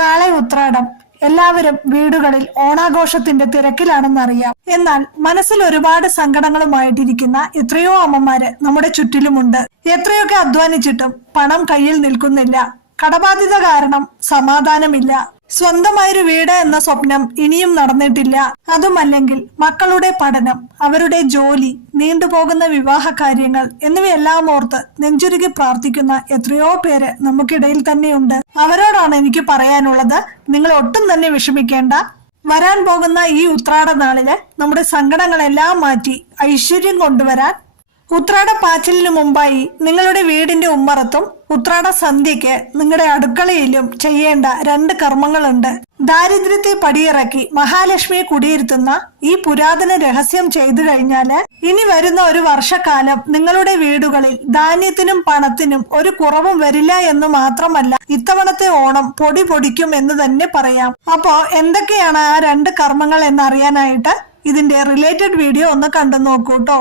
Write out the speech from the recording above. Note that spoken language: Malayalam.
നാളെ ഉത്രാടം. എല്ലാവരും വീടുകളിൽ ഓണാഘോഷത്തിന്റെ തിരക്കിലാണെന്നറിയാം. എന്നാൽ മനസ്സിൽ ഒരുപാട് സങ്കടങ്ങളുമായിട്ടിരിക്കുന്ന എത്രയോ അമ്മമാര് നമ്മുടെ ചുറ്റിലുമുണ്ട്. എത്രയൊക്കെ അധ്വാനിച്ചിട്ടും പണം കയ്യിൽ നിൽക്കുന്നില്ല. കടബാധ്യത കാരണം സമാധാനമില്ല. സ്വന്തമായൊരു വീട് എന്ന സ്വപ്നം ഇനിയും നടന്നിട്ടില്ല. അതുമല്ലെങ്കിൽ മക്കളുടെ പഠനം, അവരുടെ ജോലി, നീണ്ടുപോകുന്ന വിവാഹ കാര്യങ്ങൾ എന്നിവയെല്ലാം ഓർത്ത് നെഞ്ചുരുകി പ്രാർത്ഥിക്കുന്ന എത്രയോ പേര് നമുക്കിടയിൽ തന്നെയുണ്ട്. അവരോടാണ് എനിക്ക് പറയാനുള്ളത്, നിങ്ങൾ ഒട്ടും തന്നെ വിഷമിക്കേണ്ട. വരാൻ പോകുന്ന ഈ ഉത്രാട നാളില് നമ്മുടെ സങ്കടങ്ങളെല്ലാം മാറ്റി ഐശ്വര്യം കൊണ്ടുവരാൻ ഉത്രാട പാച്ചിലിനു മുമ്പായി നിങ്ങളുടെ വീടിന്റെ ഉമ്മറത്തും ഉത്രാട സന്ധ്യയ്ക്ക് നിങ്ങളുടെ അടുക്കളയിലും ചെയ്യേണ്ട 2 കർമ്മങ്ങളുണ്ട്. ദാരിദ്ര്യത്തെ പടിയിറക്കി മഹാലക്ഷ്മിയെ കുടിയിരുത്തുന്ന ഈ പുരാതന രഹസ്യം ചെയ്തു കഴിഞ്ഞാല് ഇനി വരുന്ന ഒരു വർഷക്കാലം നിങ്ങളുടെ വീടുകളിൽ ധാന്യത്തിനും പണത്തിനും ഒരു കുറവും വരില്ല എന്ന് മാത്രമല്ല, ഇത്തവണത്തെ ഓണം പൊടി പൊടിക്കും എന്ന് തന്നെ പറയാം. അപ്പോ എന്തൊക്കെയാണ് ആ 2 കർമ്മങ്ങൾ എന്നറിയാനായിട്ട് ഇതിന്റെ റിലേറ്റഡ് വീഡിയോ ഒന്ന് കണ്ടു നോക്കൂട്ടോ.